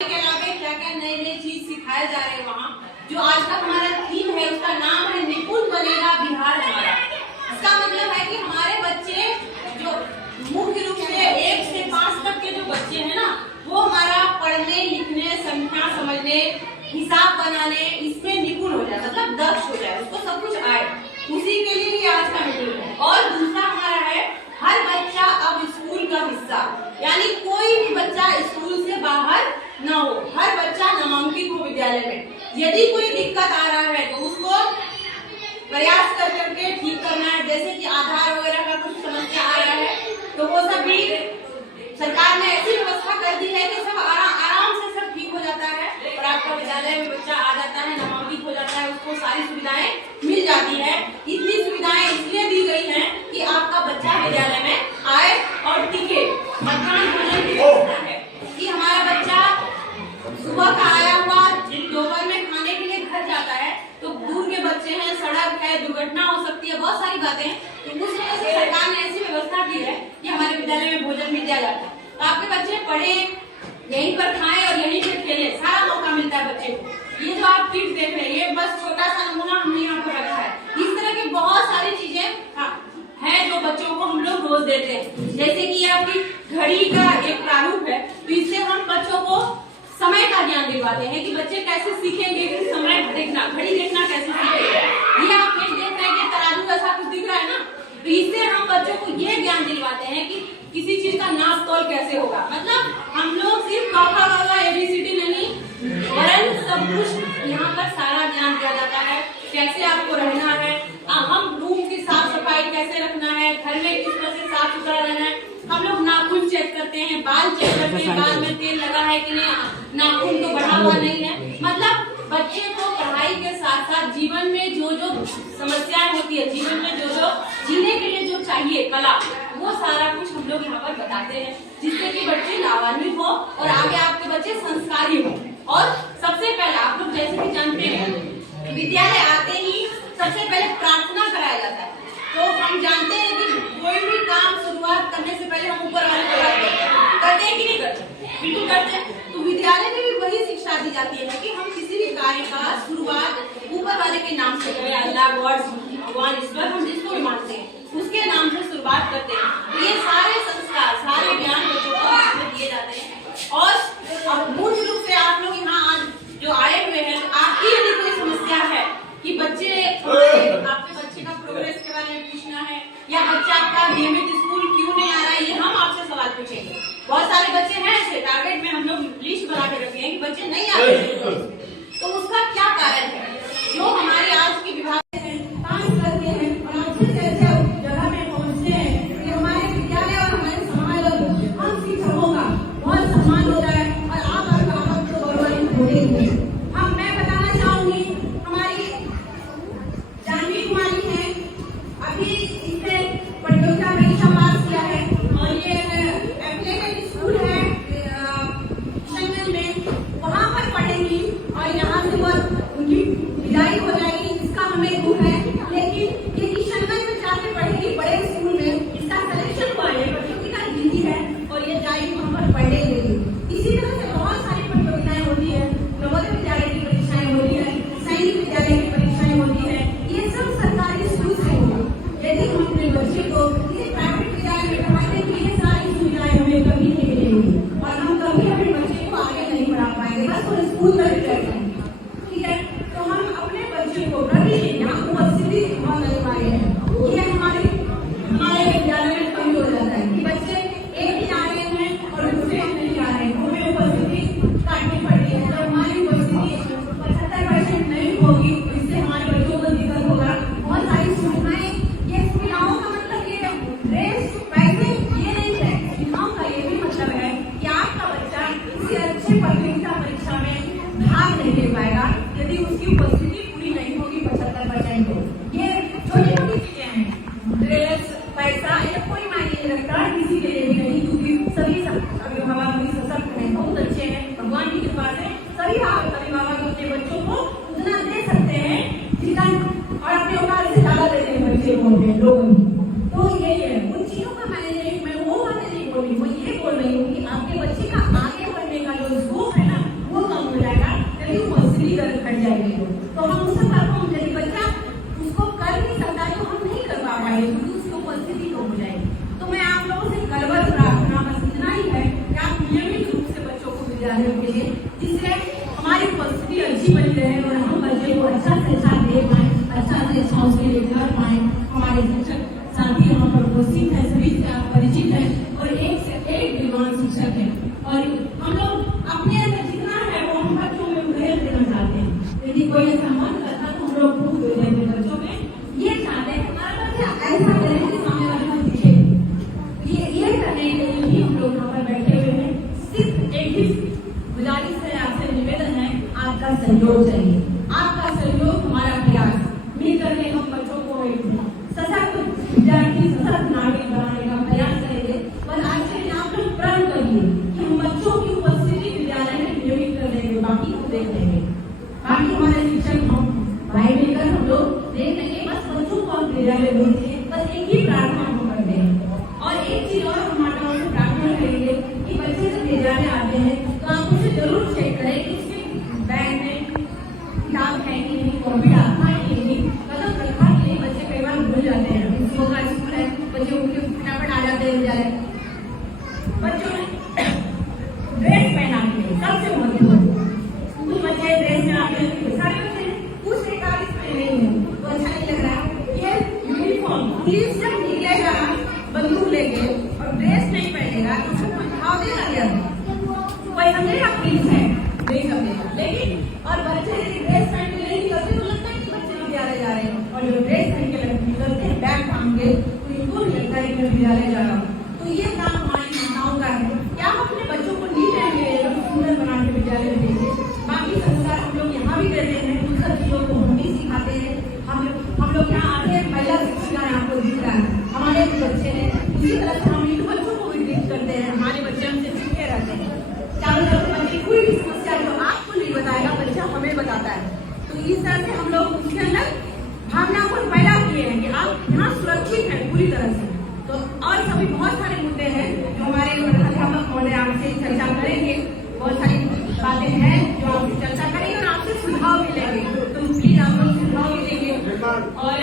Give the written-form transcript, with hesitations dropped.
के अलावा क्या क्या नए नए चीज सिखाए जा रहे हैं वहाँ। जो आज का हमारा थीम है उसका नाम है निपुण बनेगा बिहार हमारा। इसका मतलब है कि हमारे बच्चे जो मुख्य रूप से 1 से 5 तक के जो बच्चे हैं ना, वो हमारा पढ़ने लिखने संख्या समझने हिसाब बनाने इसमें निपुण हो जाए, मतलब दक्ष हो जाए, उसको सब कुछ आए। उसी के लिए ये आज का मीटिंग है। और दूसरा हमारा है हर बच्चा अब स्कूल का हिस्सा, यानी कोई भी बच्चा स्कूल से बाहर न हो, हर बच्चा नामांकित हो विद्यालय में। यदि कोई दिक्कत आ रहा है तो उसको प्रयास कर करके ठीक करना है। जैसे कि आधार वगैरह का कुछ समस्या आ रहा है तो वो सब भी सरकार ने ऐसी व्यवस्था कर दी है कि सब आराम से सब ठीक हो जाता है और आपका विद्यालय में बच्चा आ जाता है, नामांकित हो जाता है, उसको सारी सुविधाएं मिल जाती है। इतनी सुविधाएं इसलिए दी गई हैं कि आपका बच्चा विद्यालय में आए और टिके। मध्याह्न भोजन की व्यवस्था है कि हमारा बच्चा सुबह का आया हुआ दोपहर में खाने के लिए घर जाता है तो दूर के बच्चे हैं, सड़क है, दुर्घटना हो सकती है, बहुत सारी बातें हैं। तो उस वजह से सरकार ने ऐसी व्यवस्था की है कि हमारे विद्यालय में भोजन मिल जाता है। तो आपके बच्चे पढ़े, यहीं पर खाएं और यहीं पर खेलें, सारा मौका मिलता है बच्चे को। ये जो आप किट देख रहे हैं ये बस छोटा सा नमूना हमने यहाँ पर रखा है। इस तरह की बहुत सारी चीजें है जो बच्चों को हम लोग रोज देते हैं। जैसे कि आपकी घड़ी का एक प्रारूप है, तो इससे हम बच्चों को समय का ज्ञान दिलवाते हैं कि बच्चे कैसे सीखेंगे कि समय देखना, घड़ी देखना कैसे सीखेंगे। ये आप देख रहे हैं कि तराजू ऐसा कुछ दिख रहा है ना, तो इससे हम बच्चों को ये ज्ञान दिलवाते हैं कि किसी चीज का नाप तोल कैसे होगा। मतलब हम लोग सिर्फ काका वाला ABCD नहीं, वरन सब कुछ यहाँ पर सारा ज्ञान दिया जाता है। कैसे आपको रहना है, हम रूम की साफ सफाई कैसे रखना है, घर में किस तरह से साफ सुथरा रहना है। हम लोग नाखून चेक करते हैं, बाल चेक करते हैं, बाल में तेल लगा है कि नहीं, नाखून तो बढ़ा हुआ नहीं है। मतलब बच्चे को पढ़ाई के साथ साथ जीवन में जो जो समस्याएं होती है, जीवन में जो जो जीने के लिए जो चाहिए कला, वो सारा कुछ हम लोग यहाँ पर बताते हैं, जिससे कि बच्चे लाभान्वित हो और आगे आपके बच्चे संस्कारी हो। और सबसे पहले आप लोग जैसे कि जानते हैं विद्यालय आते ही सबसे पहले प्रार्थना कराया जाता है। तो हम जानते हैं कि कोई भी काम शुरुआत करने से पहले हम ऊपर वाले को करते हैं कि नहीं करते? बिल्कुल करते हैं। तो विद्यालय में भी वही शिक्षा दी जाती है कि हम किसी भी कार्य का शुरुआत ऊपर वाले के नाम से करें। अल्लाह, गॉड, भगवान, ईश्वर, हम जिसको भी मानते हैं उसके नाम से शुरुआत करते हैं। तो ये सारे संस्कार, सारे ज्ञान बच्चों को दिए जाते हैं। और मूल रूप से आप लोग यहाँ आज जो आए हुए हैं, आपकी यदि कोई समस्या है कि बच्चे आपके बच्चे का प्रोग्रेस के बारे में पूछना है या बच्चा आपका नियमित स्कूल क्यों नहीं आ रहा है, ये हम आपसे सवाल पूछेंगे। बहुत सारे बच्चे हैं ऐसे टारगेट में हम लोग लिस्ट बना के रखे हैं कि बच्चे नहीं आ रहे हैं, तो उसका क्या कारण है? जो हमारे आज के विभाग काम करते हैं और अच्छे से अच्छे जगह में पहुँचते हैं कि हमारे विद्यालय और हमारे समाज हम शिक्षकों का बहुत सम्मान होता है और आप तो गौरवान्वित होंगे। हम मैं बताना चाहूंगी हमारी जानवी कुमारी है, अभी इसने प्रतियोगिता परीक्षा पास किया है और ये एप्लीकेशन स्कूल है किशनगंज में, वहाँ पर पढ़ेंगी और यहाँ से बस उनकी विदाई हो जाएगी। इसका हमें दुख है, लेकिन ये किशनगंज में जाके पढ़ेगी बड़े स्कूल में, इसका सिलेक्शन हुआ है, प्रतियोगिता जीती है और ये जाएगी वहाँ पर पढ़ने के लिए। इसी तरह से बहुत सारी प्रतियोगिताएं होती है, नवोदय विद्यालय की परीक्षाएं होती है, सैनिक विद्यालय की परीक्षाएं होती है, ये सब सरकारी स्कूल से होगी। यदि हम अपने बच्चे को किसी प्राइवेट विद्यालय में पढ़ाते हैं तो ये सारी सुविधाएं हमें कभी नहीं मिलेंगी और हम कभी अपने बच्चे को आगे नहीं पढ़ा पाएंगे, बस वो स्कूल तक रह जाएंगे। ठीक है, तो हम अपने बच्चे को प्रतिदिन यहाँ उपस्थिति बहुत नहीं पाए हैं। ये हमारे विद्यालय में कमी हो जाता है कि बच्चे एक दिन आ रहे हैं और दूसरे दिन नहीं आ रहे हैं, हमें उपस्थिति काटनी पड़ती है। जब हमारी उपस्थिति 75% नहीं होगी तो इससे हमारे बच्चों को दिक्कत होगा। बहुत सारी सुविधाएं, ये सुविधाओं का मतलब ये ड्रेस, पैसे ये नहीं है, सुविधाओं का ये भी मतलब है कि आपका बच्चा किसी अच्छे प्रतियोगिता परीक्षा में भाग नहीं ले पाएगा यदि उसकी उपस्थिति पूरी नहीं होगी 75% हो। ये छोटी छोटी चीजें हैं, ड्रेस, पैसा, ये कोई मायने नहीं रखता किसी के लिए भी नहीं, क्योंकि सभी अभिभावक सशक्त हैं, बहुत अच्छे हैं, भगवान की कृपा से सभी अभिभावक अपने बच्चों को उतना दे सकते हैं जितना और अपने औकात से ज्यादा देते हैं बच्चे को लोगों को। तो यही है, उन चीजों का मैं वो बातें नहीं बोल रही, वो ये बोल रही हूँ कि आपके बच्चे का आगे बढ़ने का जो स्कोप है ना विद्यालयों के लिए, जिससे हमारी उपस्थिति अच्छी बनी रहे और हम बच्चे को अच्छा से अच्छा दे पाए, अच्छा से अच्छा उसके लिए कर पाए। हमारे शिक्षक साथी यहाँ पर उपस्थित है, सभी से आप परिचित है और एक से एक विद्वान शिक्षक है और हम लोग अपने अंदर जितना है वो हम बच्चों में उधेर देना चाहते हैं। यदि कोई ऐसा मन करता तो हम लोग खूब दे देंगे बच्चों में। ये चाहते हैं हमारा बच्चा ऐसा करे कि सामने वाले को दिखे। ये करने के लिए भी हम लोग यहाँ पर बैठे हुए हैं। सिर्फ एक ही गुजारिश है, आपसे निवेदन है, आपका सहयोग चाहिए। आपका सहयोग, हमारा प्रयास मिलकर के हम बच्चों को एक सशक्त विद्यार्थी, सशक्त नागरिक बनाने का प्रयास करेंगे। बस आज से आप लोग प्रण करिए कि हम बच्चों की उपस्थिति विद्यालय में नियमित कर देंगे, बाकी को देख लेंगे। बाकी हमारे शिक्षक हम भाई मिलकर हम लोग देख लेंगे। बस बच्चों को हम विद्यालय भेजिए, बस एक ही प्रार्थना हम कर दें। और एक चीज और हम माताओं से प्रार्थना करेंगे कि बच्चे जब विद्यालय आते हैं तो आप उसे जरूर चेक करें कि उसके बैग में किताब है कि नहीं, कॉपी रखा है कि नहीं, कदम रखा कि नहीं। बच्चे कई बार भूल जाते हैं, स्कूल है, बच्चे उनके फटाफट आ जाते हैं विद्यालय। बच्चों ने ड्रेस पहना के सबसे महत्वपूर्ण, कुछ बच्चे ड्रेस में आते हैं, सारे बच्चे कुछ एक आदि पहने नहीं है तो अच्छा नहीं लग रहा। ये यूनिफॉर्म पुलिस जब निकलेगा बंदूक लेके और ड्रेस नहीं पहनेगा तो उसको कुछ भाव देगा क्या? कोई समझेगा पुलिस है? नहीं समझेगा। लेकिन और बच्चे ड्रेस पहन के नहीं निकलते तो लगता है कि बच्चे विद्यालय जा रहे हैं, और जो ड्रेस पहन के निकलते हैं बैग टांग के तो इनको नहीं लगता है कि मैं विद्यालय जा रहा हूँ। तो ये काम हमारी माताओं का है कि हम अपने बच्चों को नीट एंड सुंदर बना के विद्यालय में भेजिए। बाकी संस्कार हम लोग यहाँ भी देते हैं, उन सब चीजों को हम भी सिखाते हैं। हम लोग यहाँ आते हैं, महिला शिक्षिका आपको दिख रहा है, हमारे बच्चे हैं, उसी तरह से हम इन बच्चों को भी ट्रीट करते हैं। हमारे बच्चे हमसे सीखे रहते हैं। चारों तरफ बच्चे कोई भी समस्या जो आपको नहीं बताएगा, बच्चा हमें बताता है। तो इस तरह से हम लोग उसके अंदर भावना को पैदा किए हैं कि आप यहाँ सुरक्षित हैं पूरी तरह से। तो और सभी बहुत सारे मुद्दे हैं जो हमारे अध्यापक महोदय आपसे चर्चा करेंगे। बहुत सारी बातें हैं जो आपसे चर्चा करेंगे और आपसे सुझाव मिलेंगे। तो प्लीज आप लोग सुझाव मिलेंगे और